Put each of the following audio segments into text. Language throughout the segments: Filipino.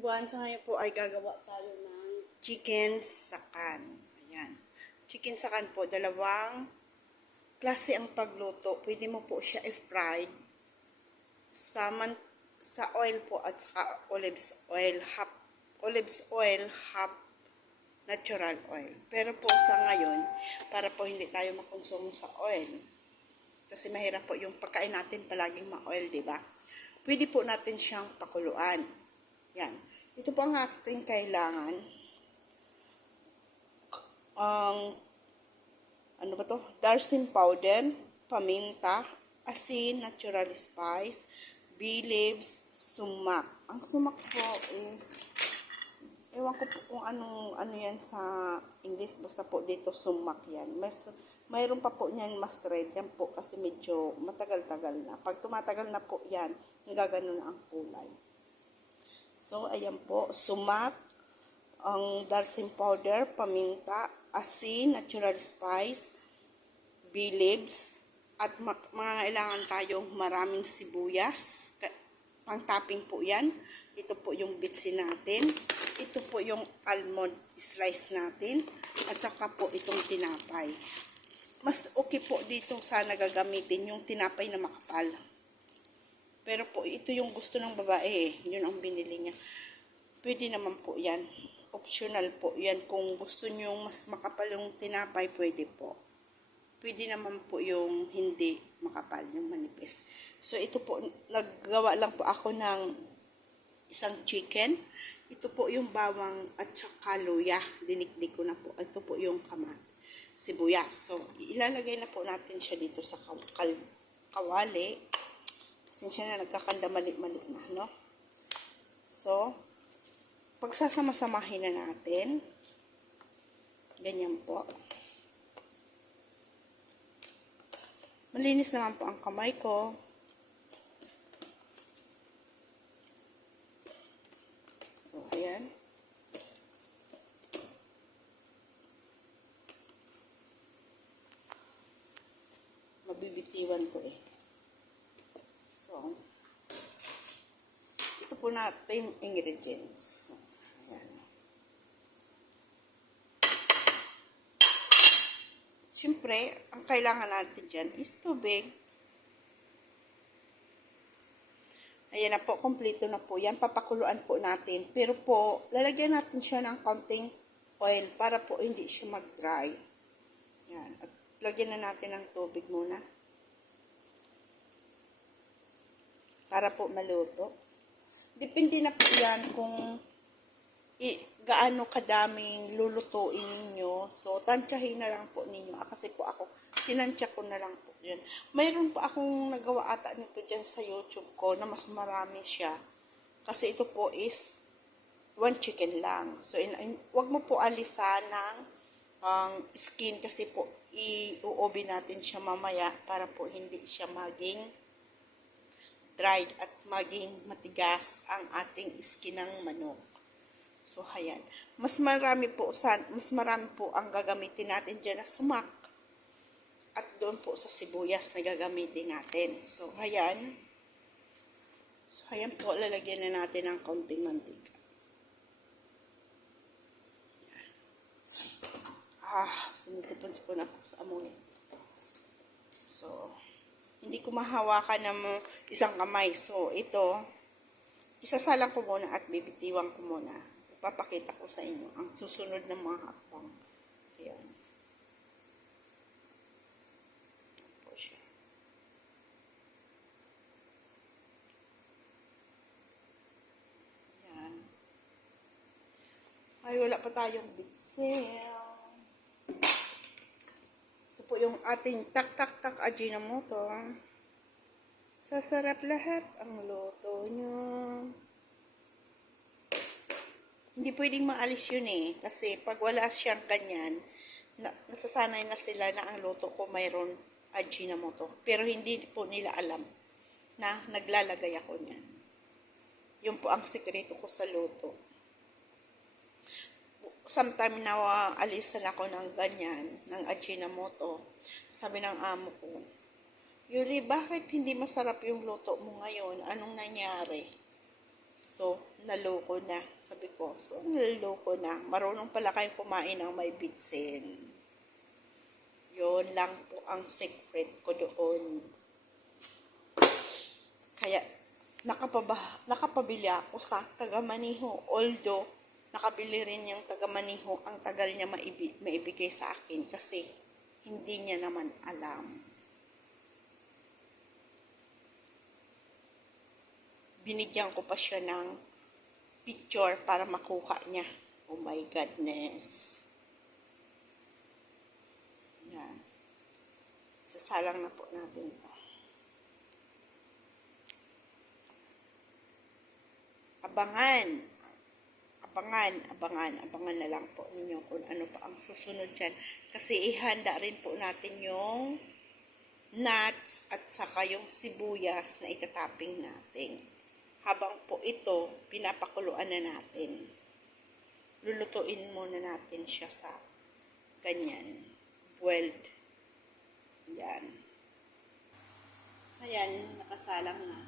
everyone, sa ngayon po ay gagawa tayo ng chicken sakan. Ayan. Chicken sakan po, dalawang klase ang pagluto. Pwede mo po siya i-fried sa oil po at saka olives oil, half natural oil. Pero po sa ngayon, para po hindi tayo makonsumo sa oil, kasi mahirap po yung pagkain natin palaging ma-oil, di ba? Pwede po natin siyang pakuluan. Yan. Ito po ang ating kailangan. Ano ba to? Darsim powder, paminta, asin, natural spice, bay leaves, sumak. Ang sumak po is, ewan ko po kung ano yan sa English, basta po dito sumak yan. Mayroon pa po niyan mas red, yan po kasi medyo matagal-tagal na. Pag tumatagal na po yan, gagano na ang kulay. So, ayan po, sumak, ang darsim powder, paminta, asin, natural spice, bay leaves, at mga kailangan tayong maraming sibuyas, pang topping po yan. Ito po yung bitsin natin, ito po yung almond slice natin, at saka po itong tinapay. Mas okay po dito sana gagamitin yung tinapay na makapal. Pero po, ito yung gusto ng babae yun ang binili niya. Pwede naman po yan. Optional po yan. Kung gusto nyo mas makapal yung tinapay, pwede po. Pwede naman po yung hindi makapal, yung manipis. So, ito po, naggawa lang po ako ng isang chicken. Ito po yung bawang at saka luya. Dinikdik ko na po. Ito po yung sibuyas. So, ilalagay na po natin siya dito sa kawali. Pasensya na, nagkakanda mali-mali na, no? So, pagsasama-samahin na natin. Ganyan po. Malinis naman po ang kamay ko. So, ayan. Mabibitiwan ko eh. So, ito po natin ingredients. Ayan. Siyempre, ang kailangan natin dyan is tubig. Ayan na po, kompleto na po yan. Papakuluan po natin. Pero po, lalagyan natin siya ng konting oil para po hindi siya mag-dry. Ayan. At lagyan na natin ng tubig muna. Para po maluto. Depende na po yan kung gaano kadaming lulutuin ninyo. So, tansyahin na lang po ninyo. Kasi po ako, tinansya ko na lang po yan. Mayroon po akong nagawa ata nito dyan sa YouTube ko na mas marami siya. Kasi ito po is one chicken lang. So, wag mo po alisan ng skin kasi po i-uobi natin siya mamaya para po hindi siya maging dried at maging matigas ang ating skin ng manok. So, ayan. Mas marami po ang gagamitin natin dyan na sumak. At doon po sa sibuyas na gagamitin natin. So, ayan. So, ayan po. Lalagyan na natin ng konting mantika. Sinisipon-sipon ako sa amoy. So, hindi ko mahawakan ng isang kamay. So, ito, isasalang ko muna at bibitiwan ko muna. Ipapakita ko sa inyo ang susunod ng mga hakbang. Ayan. Ayan po siya. Ayan. Ay, wala pa tayong bitsil. Po yung ating tak-tak-tak Ajinomoto. Sasarap lahat ang luto nyo. Hindi pwedeng maalis yun eh. Kasi pag wala siyang ganyan, nasasanay na sila na ang luto ko mayroon Ajinomoto. Pero hindi po nila alam na naglalagay ako niyan. Yun po ang sekreto ko sa luto. Sometime na alisan ako ng ganyan, ng Ajinomoto. Sabi ng amo ko, Yuli, bakit hindi masarap yung luto mo ngayon? Anong nangyari? So, naloko na. Sabi ko, so, naloko na. Marunong pala kayo kumain ng may bitsin. Yun lang po ang secret ko doon. Kaya, nakapabili ako sa taga-Maniho. Although, nakabili rin yung taga-Maniho. Ang tagal niya maibigay sa akin kasi hindi niya naman alam. Binigyan ko pa siya ng picture para makuha niya. Oh my goodness. Yan. Sasalang na po natin ito. Abangan na lang po ninyo kung ano pa ang susunod dyan. Kasi ihanda rin po natin yung nuts at saka yung sibuyas na itatapping natin. Habang po ito, pinapakuluan na natin. Lulutuin muna natin siya sa ganyan. Boiled. Yan. Ayan, nakasalang na.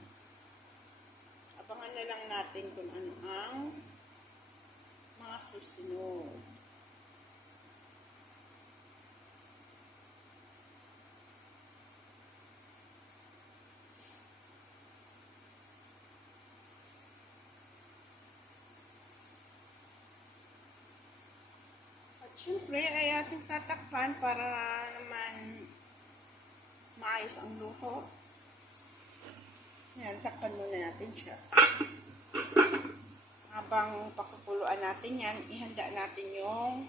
Abangan na lang natin kung ano ang mga susunod. At syempre ay ating tatakpan para naman maayos ang luto. Ayan, takpan muna natin siya. Habang pakukuluan natin yan, ihanda natin yung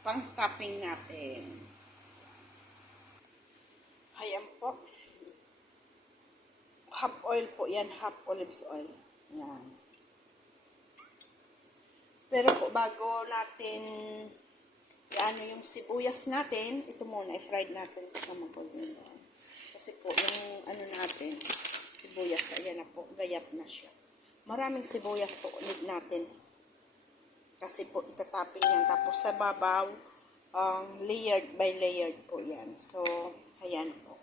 pang-topping natin. Ayan po. Half oil po yan, half olives oil. Yan. Pero po, bago natin yung sibuyas natin, ito muna, i-fried natin. Kasi po, yung natin, sibuyas, ayan na po, gayat na siya. Maraming sibuyas po ulit natin. Kasi po, itatapping yan. Tapos sa babaw, layered by layered po yan. So, ayan po.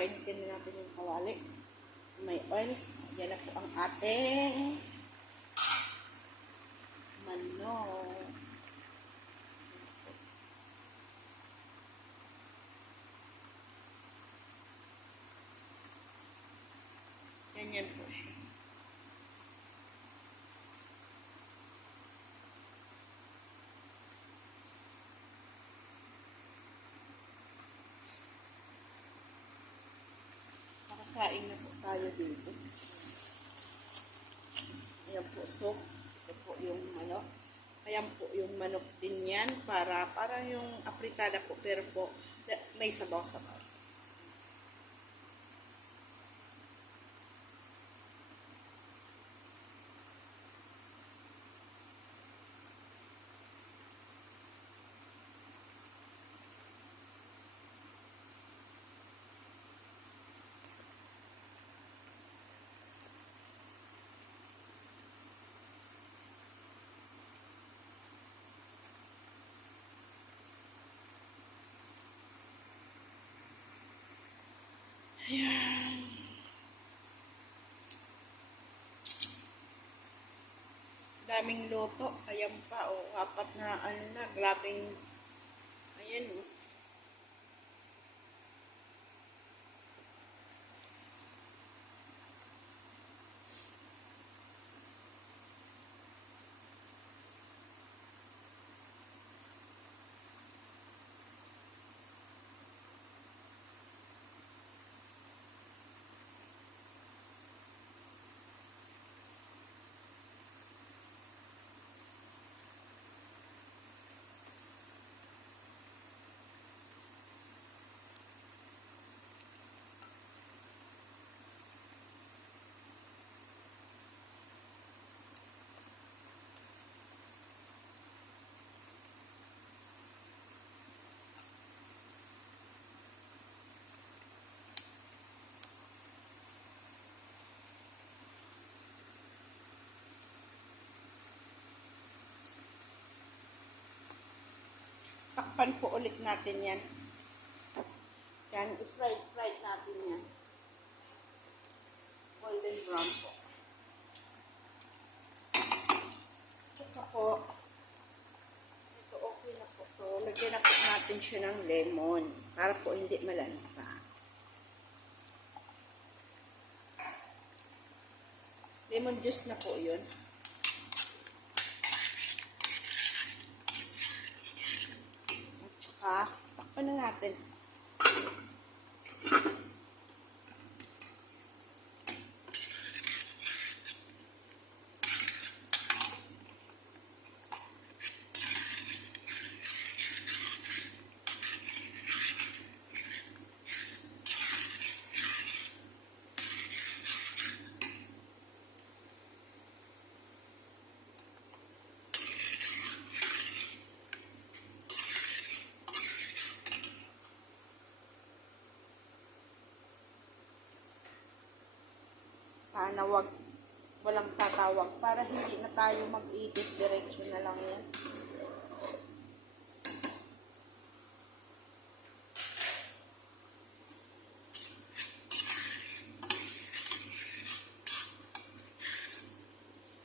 Painitin na natin yung kawali. May oil. Yan na po ang ating manok. Ganyan po siya. Nakasaing na po tayo dito. Ayan po, so, ito po yung manok. Ayan po yung manok din yan para yung apritada po, pero po may sabaw-sabaw. Ayan. Daming luto. Ayan pa, oh. Apat na, grabing, ayan, oh. Takpan po ulit natin yan. Yan, i-fried natin yan. Golden brown po. Tsaka po, ito okay na po to. Lagyan na po natin siya ng lemon para po hindi malansa. Lemon juice na po yun. At tsaka, takpan na natin. Sana walang tatawag para hindi na tayo mag-edit, diretso na lang yan.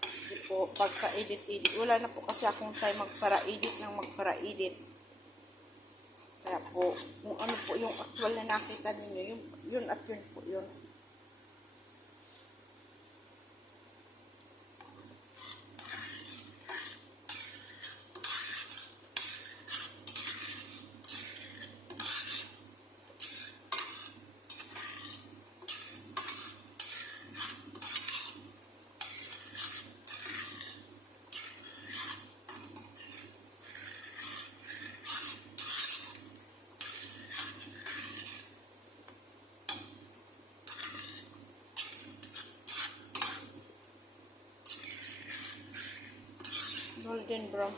Kasi po, pagka-edit, wala na po kasi akong time magpara-edit ng magpara-edit. Kaya po, kung ano po yung actual na nakita ninyo, yun at yun po yun. Golden brown.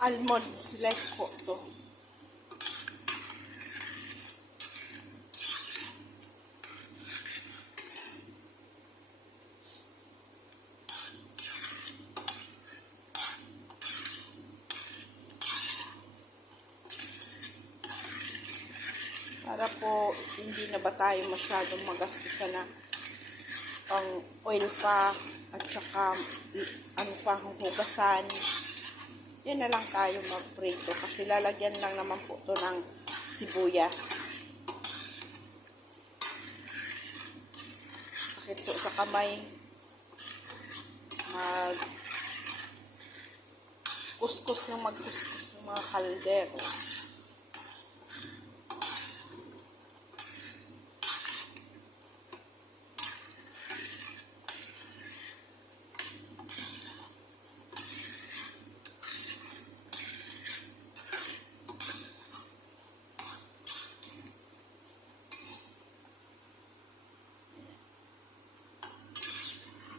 Almond slice po to. Para po hindi na ba tayo masyadong magastusan na pang oil pa at saka ano pa hugasan. Yan na lang tayo magprito kasi lalagyan lang naman po to ng sibuyas. Sakit po sa kamay. Kuskus ng magkuskus ng mga kaldero.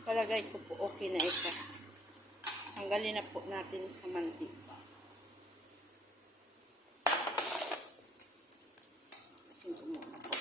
Palagay ko po okay na ito. Tanggalin na po natin sa mantika. Kasi muna po.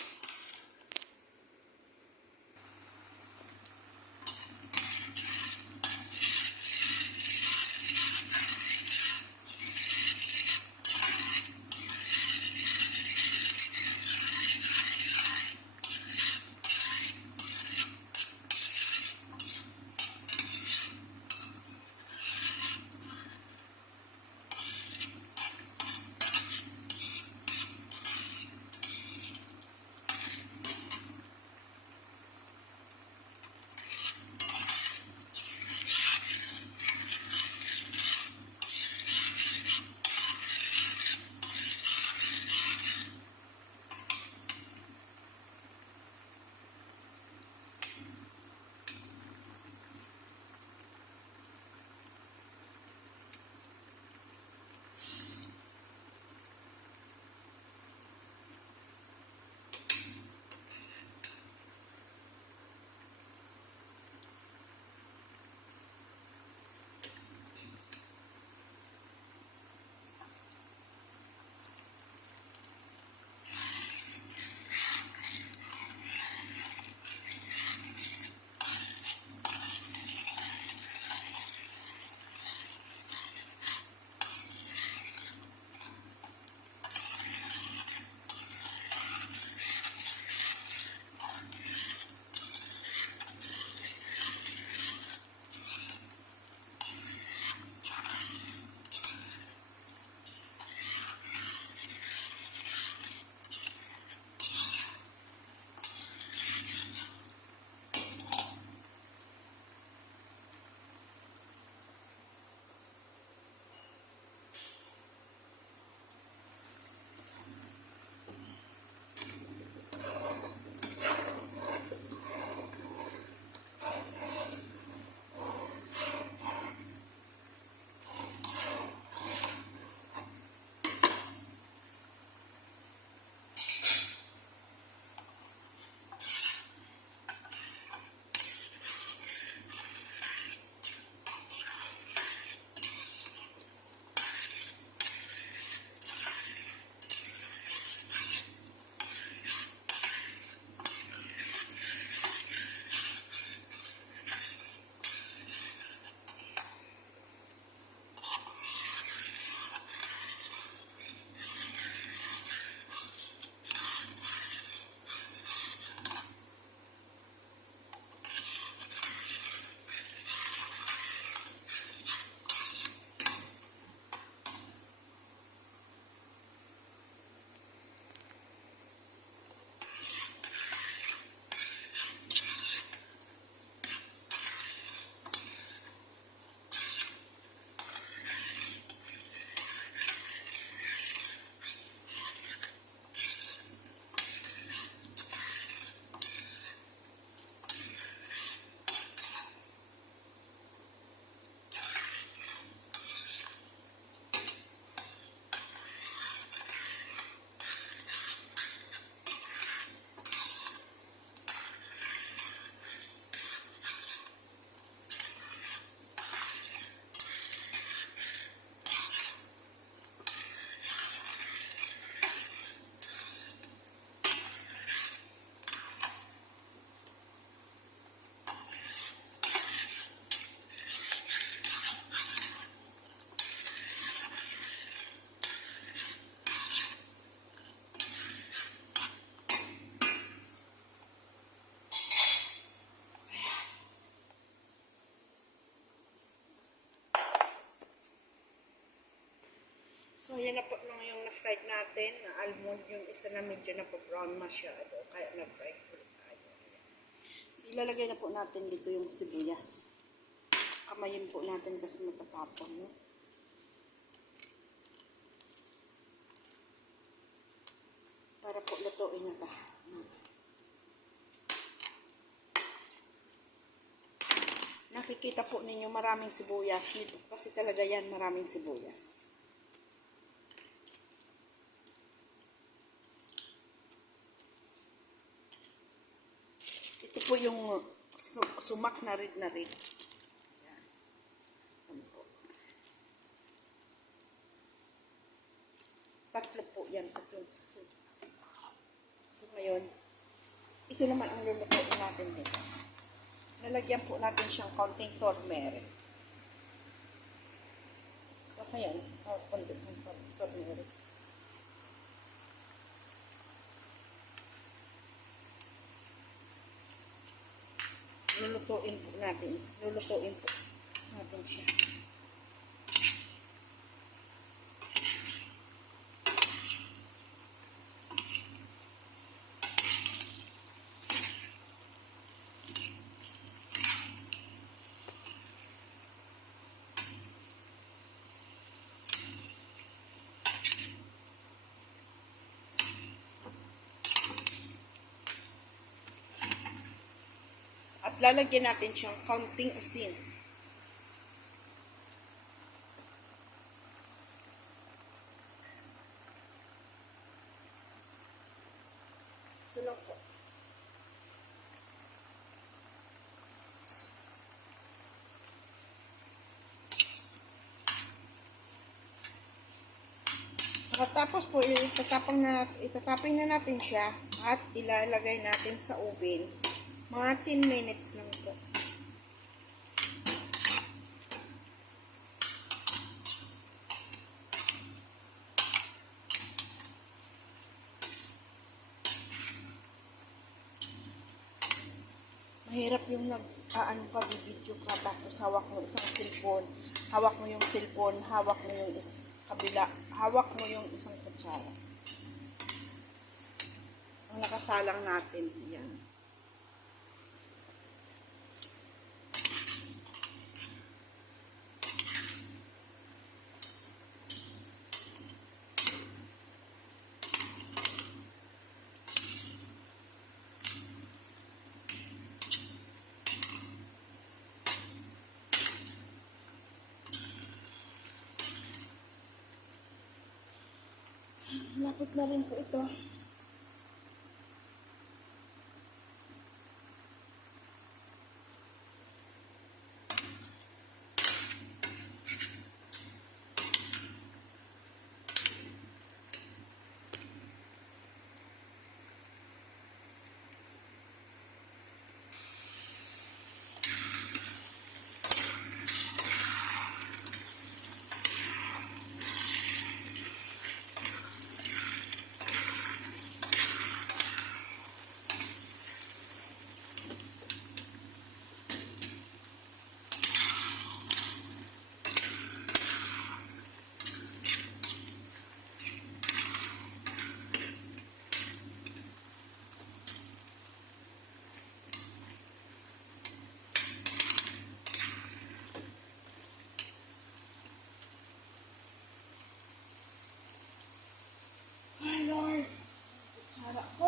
So, yan na po nung yung na-fried natin, na almond, yung isa na medyo na po brown masyado, kaya na-fry ulit tayo. Ayan. Ilalagay na po natin dito yung sibuyas. Kamayin po natin kasi matatapon, no? Para po lutuin na ta. Nakikita po ninyo maraming sibuyas. Kasi talaga yan maraming sibuyas. Ito po yung sumak na red na red. Yan. Yan po. Tatlo po yan. Tatlong spoon. So ngayon, ito naman ang lulutuin natin dito. Nalagyan po natin siyang konting turmeric. So kaya, konting turmeric. Lulutuin po natin siya. At lalagyan natin siyang kaunting asin. Ito lang po. Tapos po, itataping na natin siya at ilalagay natin sa oven. Mga 10 minutes lang po. Mahirap yung nag-aano ka, video ka, tapos hawak mo isang cellphone, hawak mo yung cellphone, hawak mo yung kabila, hawak mo yung isang kutsara. Ang nakasalang natin, yan. Lapit na rin po ito. Ay, Lord. Kutsara ko.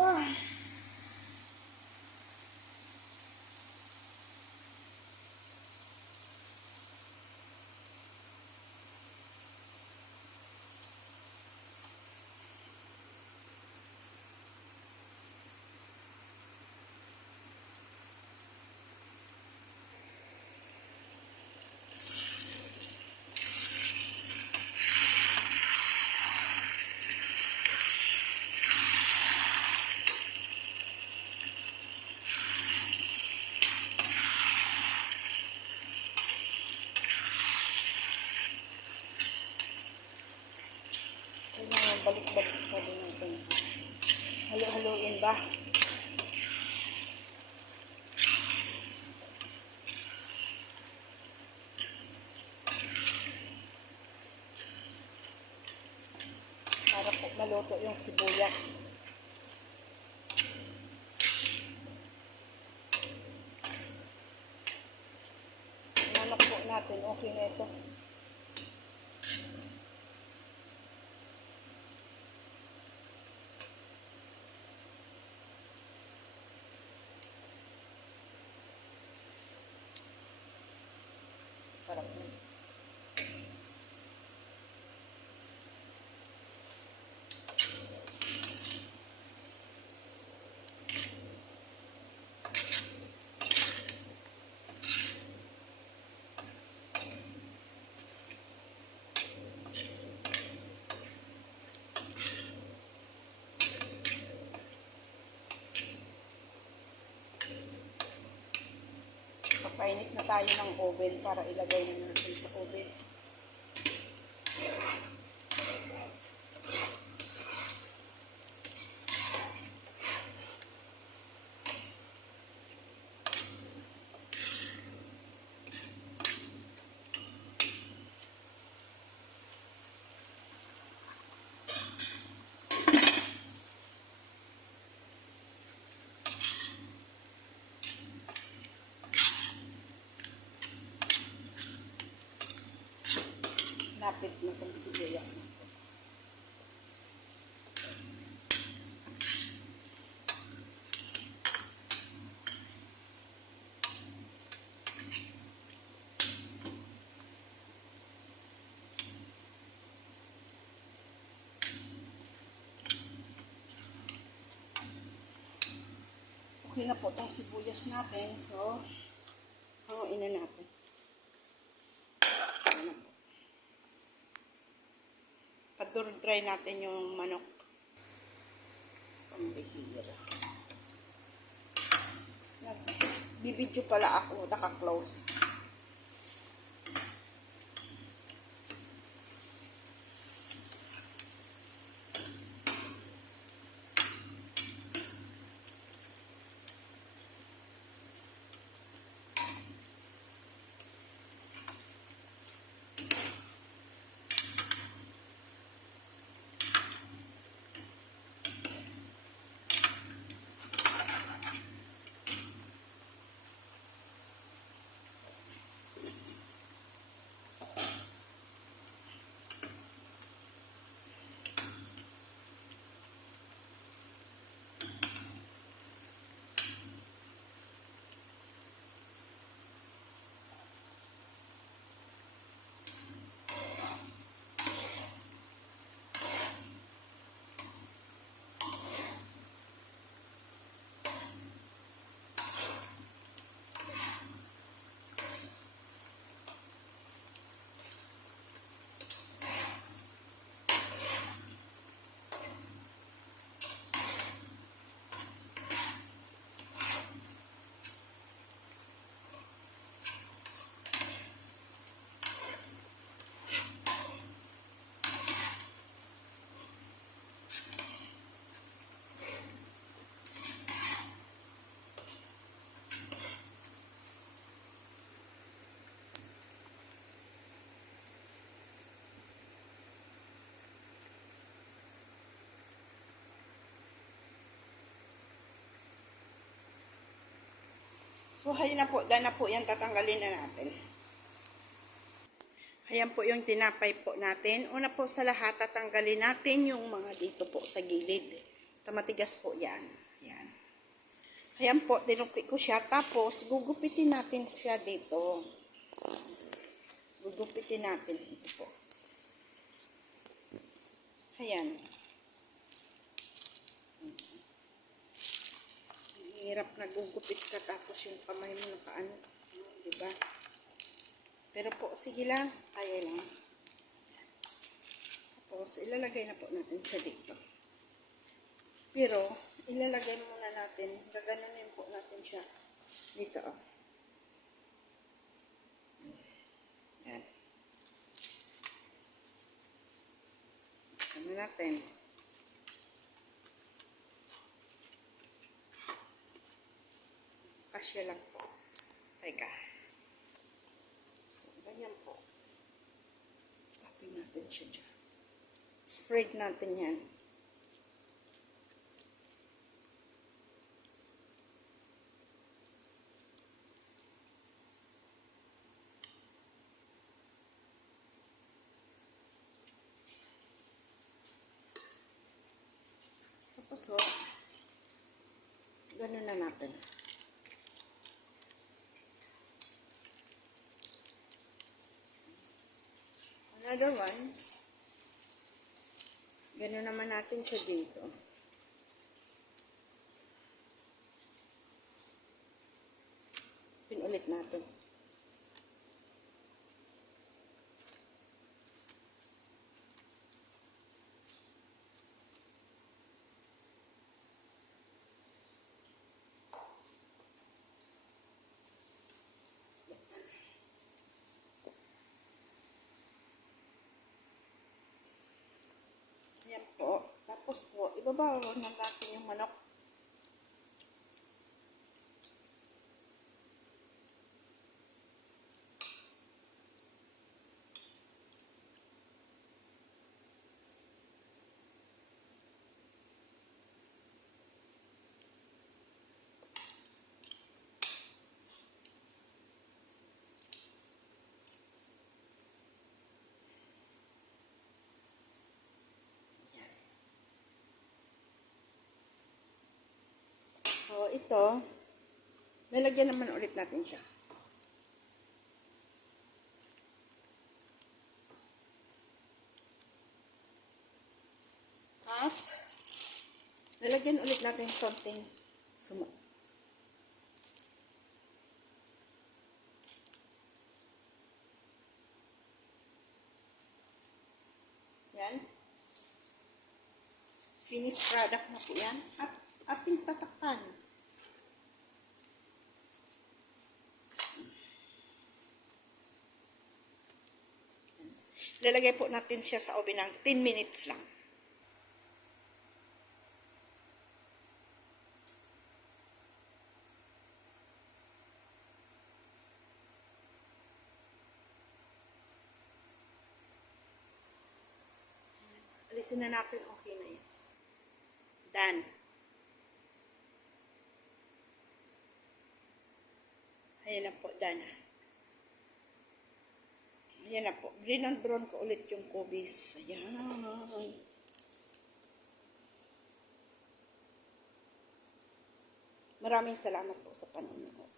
Kailangan balik-balik pa din natin. Halo-haloin ba? maluto yung sibuyas. Manok po natin, okay na ito. Sarap na. Papainit na tayo ng oven para ilagay na natin sa oven. Lapit na itong sibuyas na ito. Okay na po itong sibuyas natin. So, hanguin na natin. Paduro-dry natin yung manok. Pambihira. Bibidyo pala ako, naka-close. So, ayan na po. Dahil na po yan, tatanggalin na natin. Ayan po yung tinapay po natin. Una po sa lahat, tatanggalin natin yung mga dito po sa gilid. Matigas po yan. Ayan. Ayan po, dinupit ko siya. Tapos, gugupitin natin siya dito. Gugupitin natin dito po. Ayan. Hirap na gugupit ka tapos yung kamay mo nakaano, diba? Pero po, sige lang, kaya lang. Tapos, ilalagay na po natin siya dito. Pero, ilalagay muna natin, gaganunin po natin siya dito, oh. Yan. Ano natin? Kasya lang po. Teka. So, ganyan po. Tapin natin siya dyan. Spread natin yan. Tapos ganun na natin. Another one. Ganun naman natin siya dito. Pinulit natin. Ayan po. Tapos po, ibabaw na natin yung manok. So, ito, lalagyan naman ulit natin siya. At, lalagyan ulit natin konting sumak. Yan. Finished product na po yan. At ating tatakpan. Lalagay po natin siya sa oven ng 10 minutes lang. Alisin na natin, okay na yan. Done. Ayan na po, done. Ayan na po. Green and brown ko ulit yung kubis. Ayan. Maraming salamat po sa panonood.